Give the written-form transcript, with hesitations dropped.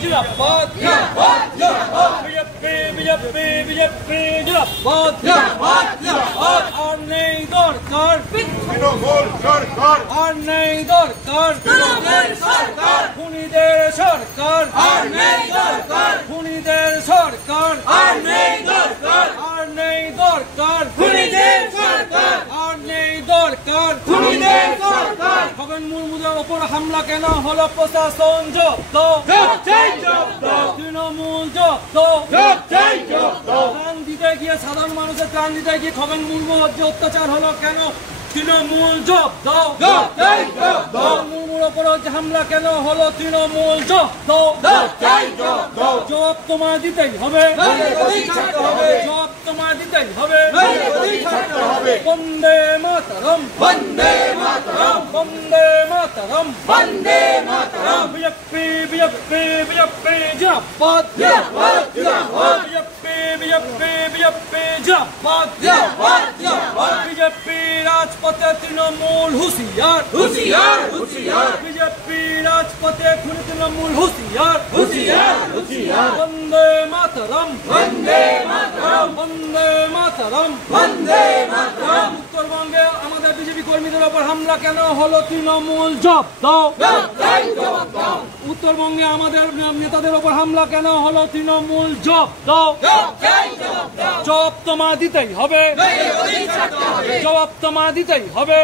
জিন্দাবাদ বিজেপি জিন্দাবাদ আর নেই দরকার আর নেই দরকার খুনিদের সরকার খুনিদের সরকার আর নেই দরকার আর নেই দরকার খুনিদের সরকার আর নেই দরকার খুনিদের সরকার খগেন মুর্মুদের ওপর হামলা কেন হলো প্রশাসন জব্দ তৃণমূল জব্দ প্রাণ দিতে গিয়ে সাধারণ মানুষের প্রাণ দিতে গিয়ে খগেন মুর্মুর যে অত্যাচার হলো কেন তৃণমূল জব্দ মুর্মুর ওপর হামলা কেন হলো তৃণমূল জব্দ জবাব তোমায় দিতেই হবে জবাব তোমায় দিতেই হবে বন্দে মাতরম বন্দে মাতরম বন্দে মাতরম বন্দে মাতরম বিজেপি বিজেপি বিজেপি জিন্দাবাদ বিজেপি বিজেপি বিজেপি জিন্দাবাদ বিজেপি রাজপথে তৃণমূল হুঁশিয়ার হুঁশিয়ার হুঁশিয়ার বিজেপি রাজপথে খুনি তৃণমূল হুঁশিয়ার হুঁশিয়ার হুঁশিয়ার বন্দে মাতরম বন্দে মাতরম বন্দে মাতরম বন্দে মাতরম উত্তরবঙ্গে আমাদের বিজেপি কর্মীদের ওপর হামলা কেন হলো তৃণমূল জব্দ উত্তরবঙ্গে আমাদের নেতাদের ওপর হামলা কেন হলো তৃণমূল জব্দ জবাব তোমায় দিতেই হবে জবাব তোমায় দিতেই হবে।